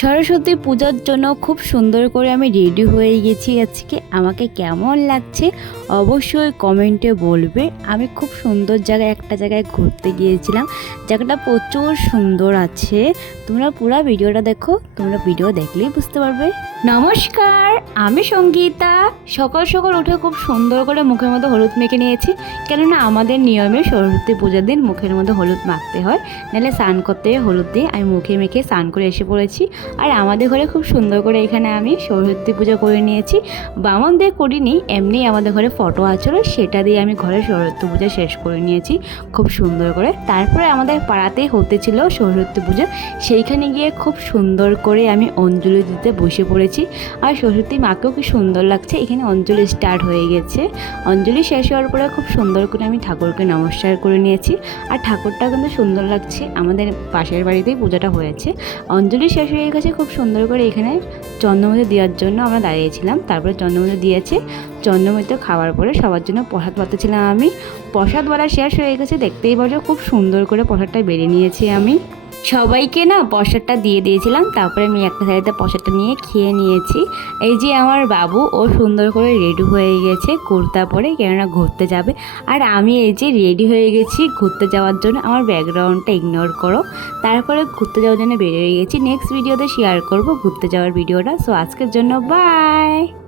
সরস্বতী পূজার জন্য খুব সুন্দর করে আমি রেডি হয়ে গেছি। আজকে আমাকে কেমন লাগছে অবশ্যই কমেন্টে বলবে। আমি খুব সুন্দর জায়গায় একটা জায়গায় ঘুরতে গিয়েছিলাম, জায়গাটা প্রচুর সুন্দর আছে। তোমরা পুরো ভিডিওটা দেখো, তোমরা ভিডিও দেখলেই বুঝতে পারবে। নমস্কার, আমি সঙ্গীতা। সকাল সকাল উঠে খুব সুন্দর করে মুখের মধ্যে হলুদ মেখে নিয়েছি, কেননা আমাদের নিয়মে সরস্বতী পূজার দিন মুখের মধ্যে হলুদ মাখতে হয়, নাহলে স্নান করতে হলুদ দিয়ে আমি মুখে মেখে স্নান করে এসে পড়েছি। আর আমাদের ঘরে খুব সুন্দর করে এখানে আমি সরস্বতী পুজো করে নিয়েছি। বামন দিয়ে করিনি, এমনি আমাদের ঘরে ফটো আছিল, সেটা দিয়ে আমি ঘরে সরস্বতী পুজো শেষ করে নিয়েছি খুব সুন্দর করে। তারপরে আমাদের পাড়াতেই হতেছিল সরস্বতী পুজো, সেইখানে গিয়ে খুব সুন্দর করে আমি অঞ্জলি দিতে বসে পড়েছি। আর সরস্বতী মাকেও কি সুন্দর লাগছে, এখানে অঞ্জলি স্টার্ট হয়ে গেছে। অঞ্জলি শেষ হওয়ার পরে খুব সুন্দর করে আমি ঠাকুরকে নমস্কার করে নিয়েছি। আর ঠাকুরটা কিন্তু সুন্দর লাগছে, আমাদের পাশের বাড়িতেই পূজাটা হয়েছে। অঞ্জলি শেষ হয়ে গেছে খুব সুন্দর করে। এখানে চন্দ্রমতি দেওয়ার জন্য আমরা দাঁড়িয়েছিলাম, তারপরে চন্দ্রমতি দিয়েছে। চন্দ্রমতি খাওয়ার পরে সবার জন্য প্রসাদ পাতেছিলাম আমি। প্রসাদ বলা শেষ হয়ে গেছে, দেখতেই পাচ্ছ খুব সুন্দর করে প্রসাদটা বেড়ে নিয়েছি আমি। সবাইকে না প্রসাদটা দিয়ে দিয়েছিলাম, তারপরে আমি একটা সাইডে প্রসাদটা নিয়ে খেয়ে নিয়েছি। এই যে আমার বাবু, ও সুন্দর করে রেডি হয়ে গেছে কুর্তা পরে, কেননা ঘুরতে যাবে। আর আমি এই যে রেডি হয়ে গেছি ঘুরতে যাওয়ার জন্য। আমার ব্যাকগ্রাউন্ডটা ইগনোর করো। তারপরে ঘুরতে যাওয়ার জন্য বেরিয়ে গেছি। নেক্সট ভিডিওতে শেয়ার করব ঘুরতে যাওয়ার ভিডিওটা। সো আজকের জন্য বাই।